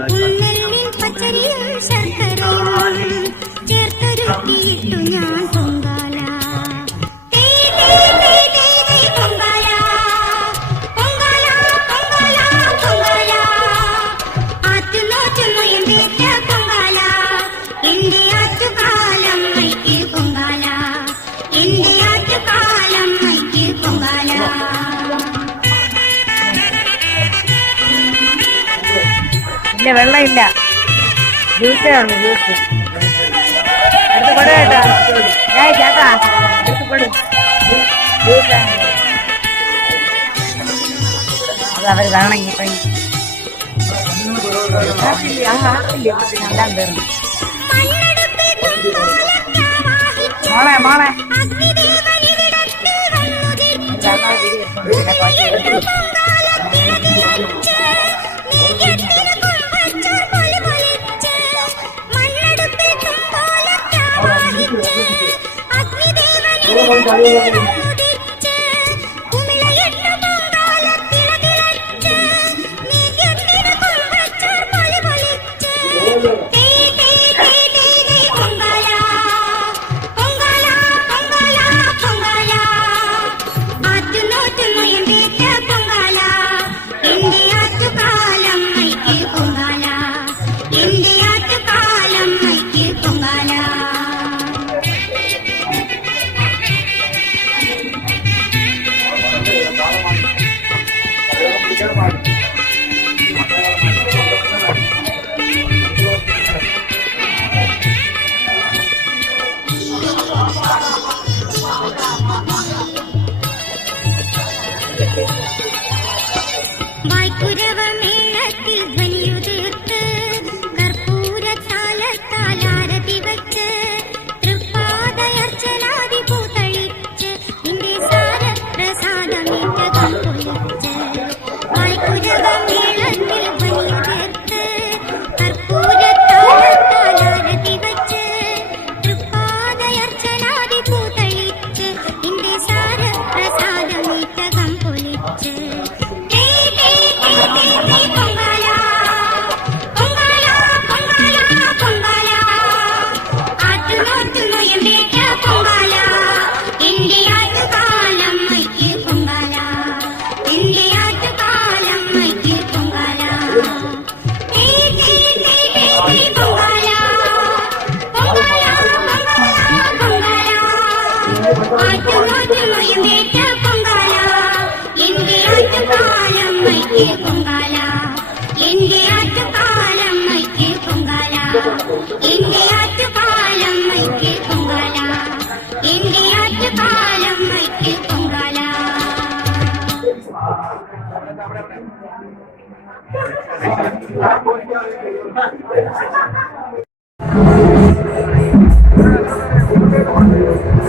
ഉണ്ണിൽ പച്ചരിയും ശർക്കരയും ചേർത്തൊരുക്കിയിട്ടു ഞാൻ പൊങ്കാല. പൊങ്കാല പൊങ്കാല പൊങ്കാല പൊങ്കാല ആറ്റുനോറ്റുന്നു എന്റെ പൊങ്കാല. എന്റെ ആറ്റുകാലം മൈക്ക് പൊങ്കാല. എന്റെ ആറ്റുകാലം മൈക്ക് പൊങ്കാല. ഇല്ല, വെള്ളമില്ല, ജ്യൂസേ ഉള്ളു. ജ്യൂസ് എടുത്ത് കൊടു കേട്ടോ. ചേട്ടാ എടുത്ത് കൊടു. ജ്യൂസ് അത് അവർ വേണമെങ്കിൽ എല്ലാം തീർന്നു. മോളെ മോളെ വായ്ക്കുരവമേളത്തിൽ ധ്വനിയുതിർത്ത് കർപ്പൂരത്താലത്താലാരതി വച്ച് തൃപ്പാദയർച്ചനാദി പൂതളിച്ച് നിന്റെ സാരപ്രസാദമേറ്റകം പൊലിച്ച്. വായ്ക്കുരവമേളത്തിൽ ധ്വനിയുതിർത്ത് കർപ്പൂരത്താലത്താലാരതി വച്ച് തൃപ്പാദയർച്ചനാദി പൂതളിച്ച് നിന്റെ സാരപ്രസാദമേറ്റകം പൊലിച്ച്. എന്റെ ആറ്റുകാലം മൈക്ക് പൊങ്കാല. എന്റെ ആറ്റുകാലം മൈക്ക് പൊങ്കാല. എന്റെ ആറ്റുകാലം മൈക്ക് പൊങ്കാല. Thank you.